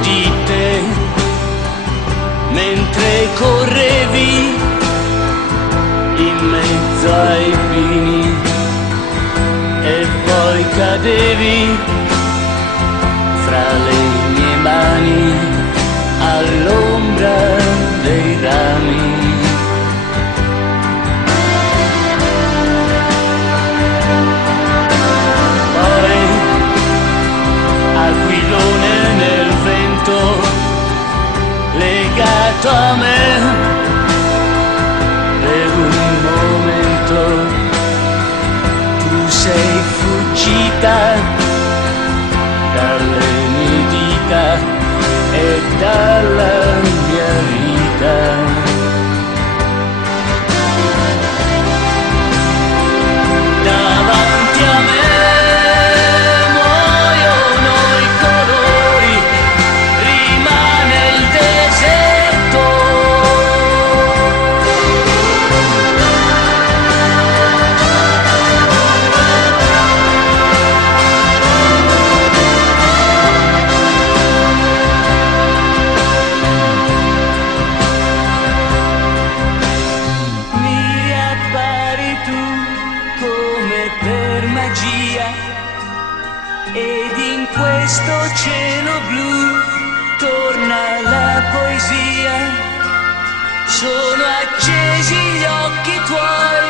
di te, mentre correvi in mezzo ai pini e poi cadevi fra le mie mani all'ombra dei rami. Poi aquilone nel vento legato a me, per un momento tu sei fuggita dalle mie dita e dalla mia vita. Davanti a me muoiono i colori, rimane il deserto. Mi riappari tu come per magia, ed in questo cielo blu torna la poesia. Sono accesi gli occhi tuoi